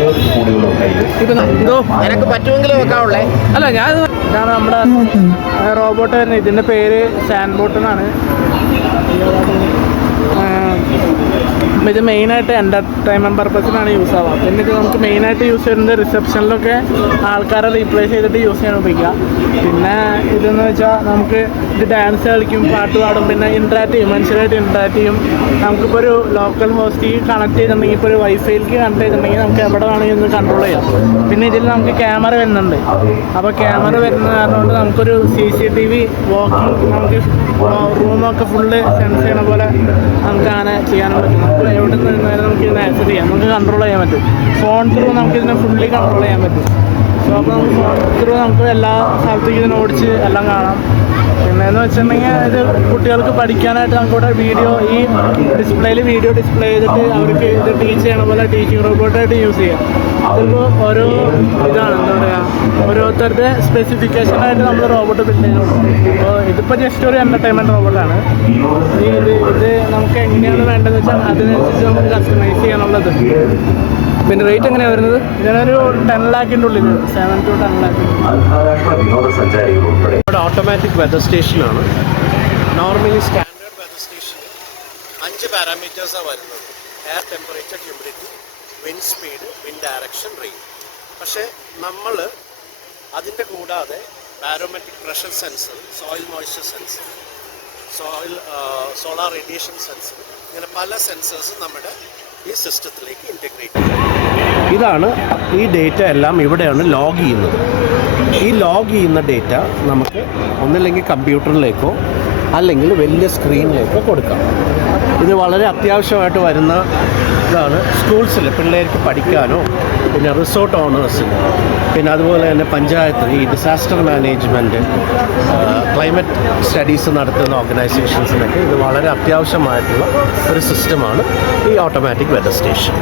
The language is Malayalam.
എന്തോ നിനക്ക് പറ്റുമെങ്കിലും വെക്കാവുള്ളേ. അല്ല ഞാൻ കാരണം നമ്മുടെ റോബോട്ട് തന്നെ. ഇതിന്റെ പേര് സാൻഡ് ബോട്ട് എന്നാണ് ഇത് മെയിനായിട്ട് എന്റർടൈൻമെന്റ് പർപ്പസിനാണ് യൂസ് ആവുക പിന്നെ ഇത് നമുക്ക് മെയിനായിട്ട് യൂസ് ചെയ്യുന്നത് റിസപ്ഷനിലൊക്കെ ആൾക്കാരെ റീപ്ലേസ് ചെയ്തിട്ട് യൂസ് ചെയ്യാൻ ഉപയോഗിക്കാം. പിന്നെ ഇതെന്ന് വെച്ചാൽ നമുക്ക് ഇത് ഡാൻസ് കളിക്കും പാട്ട് പാടും പിന്നെ ഇൻട്രാക്ട് ചെയ്യും മനുഷ്യരായിട്ട് ഇൻട്രാക്ട് ചെയ്യും. നമുക്കിപ്പോൾ ഒരു ലോക്കൽ ഹോസ്റ്റിൽ കണക്ട് ചെയ്തിട്ടുണ്ടെങ്കിൽ ഇപ്പോൾ ഒരു വൈഫൈയിലേക്ക് കണക്ട് ചെയ്തിട്ടുണ്ടെങ്കിൽ നമുക്ക് എവിടെ വേണമെങ്കിൽ ഒന്ന് കൺട്രോൾ ചെയ്യാം. പിന്നെ ഇതിൽ നമുക്ക് ക്യാമറ വരുന്നുണ്ട്. അപ്പോൾ ക്യാമറ വരുന്ന കാരണം കൊണ്ട് നമുക്കൊരു C C T V walking നമുക്ക് റൂമൊക്കെ ഫുള്ള് സെൻസ് ചെയ്യണ പോലെ നമുക്ക് അങ്ങനെ ചെയ്യാനും പറ്റും. നമുക്ക് നേരെ നമുക്ക് ഇതിനെ ആക്സസ് ചെയ്യാം. നമുക്ക് കൺട്രോൾ ചെയ്യാൻ പറ്റും. ഫോൺ ത്രൂ നമുക്ക് ഇതിനെ ഫുള്ളി കൺട്രോൾ ചെയ്യാൻ പറ്റും. സോ അപ്പോൾ നമുക്ക് ഫോൺ ത്രൂ നമുക്ക് എല്ലാ സ്ഥലത്തേക്കും ഇതിനെ ഓടിച്ച് എല്ലാം കാണാം. പിന്നെ എന്ന് വെച്ചിട്ടുണ്ടെങ്കിൽ ഇത് കുട്ടികൾക്ക് പഠിക്കാനായിട്ട് നമുക്കിവിടെ വീഡിയോ ഈ ഡിസ്പ്ലേയിൽ വീഡിയോ ഡിസ്പ്ലേ ചെയ്തിട്ട് അവർക്ക് ഇത് ടീച്ച് ചെയ്യണ പോലെ ടീച്ചിങ് റോബോട്ടായിട്ട് യൂസ് ചെയ്യാം. അതിപ്പോൾ ഓരോ ഇതാണ് എന്താ പറയുക ഓരോരുത്തരുടെ സ്പെസിഫിക്കേഷനായിട്ട് നമ്മൾ റോബോട്ട് ബിൽഡ് ചെയ്യുന്നുണ്ട് അപ്പോൾ ഇതിപ്പോൾ ജസ്റ്റ് ഒരു എന്റർടൈൻമെന്റ് റോബോട്ടാണ് ഈ ഇത് ഇത് നമുക്ക് എങ്ങനെയാണ് വേണ്ടതെന്ന് വെച്ചാൽ അതിനനുസരിച്ച് നമുക്ക് കസ്റ്റമൈസ് ചെയ്യാനുള്ളത്. പിന്നെ റേറ്റ് എങ്ങനെയാണ് വരുന്നത്? ഞാനൊരു ടെൻ ലാക്കിന്റെ ഉള്ളിൽ സെവൻ ടു ടെൻ ലാക്ക് ഇവിടെ ഓട്ടോമാറ്റിക് വെതർ സ്റ്റേഷനാണ് നോർമലി സ്റ്റാൻഡേർഡ് വെതർ സ്റ്റേഷനിൽ അഞ്ച് പാരാമീറ്റേഴ്സാണ് വരുന്നത്. Air temperature humidity wind speed wind direction rate പക്ഷേ നമ്മൾ അതിന്റെ കൂടാതെ barometric pressure sensor soil moisture sensor soil solar radiation sensor ഇങ്ങനെ പല സെൻസേഴ്സും നമ്മുടെ ഈ സിസ്റ്റത്തിലേക്ക് ഇന്റഗ്രേറ്റ് ചെയ്യും. ഇതാണ് ഈ ഡേറ്റ എല്ലാം ഇവിടെയാണ് ലോഗ് ചെയ്യുന്നത്. ഈ ലോഗ് ചെയ്യുന്ന ഡേറ്റ നമുക്ക് ഒന്നില്ലെങ്കിൽ കമ്പ്യൂട്ടറിലേക്കോ അല്ലെങ്കിൽ വലിയ സ്ക്രീനിലേക്കോ കൊടുക്കാം. ഇത് വളരെ അത്യാവശ്യമായിട്ട് വരുന്ന ഇതാണ്. സ്കൂൾസിൽ പിള്ളേർക്ക് പഠിക്കാനോ പിന്നെ റിസോർട്ട് ഓണേഴ്സിന് പിന്നെ അതുപോലെ തന്നെ പഞ്ചായത്ത് ഈ ഡിസാസ്റ്റർ മാനേജ്മെന്റ് ക്ലൈമറ്റ് സ്റ്റഡീസ് നടത്തുന്ന ഓർഗനൈസേഷൻസിനൊക്കെ ഇത് വളരെ അത്യാവശ്യമായിട്ടുള്ള ഒരു സിസ്റ്റമാണ് ഈ ഓട്ടോമാറ്റിക് വെതർ സ്റ്റേഷൻ.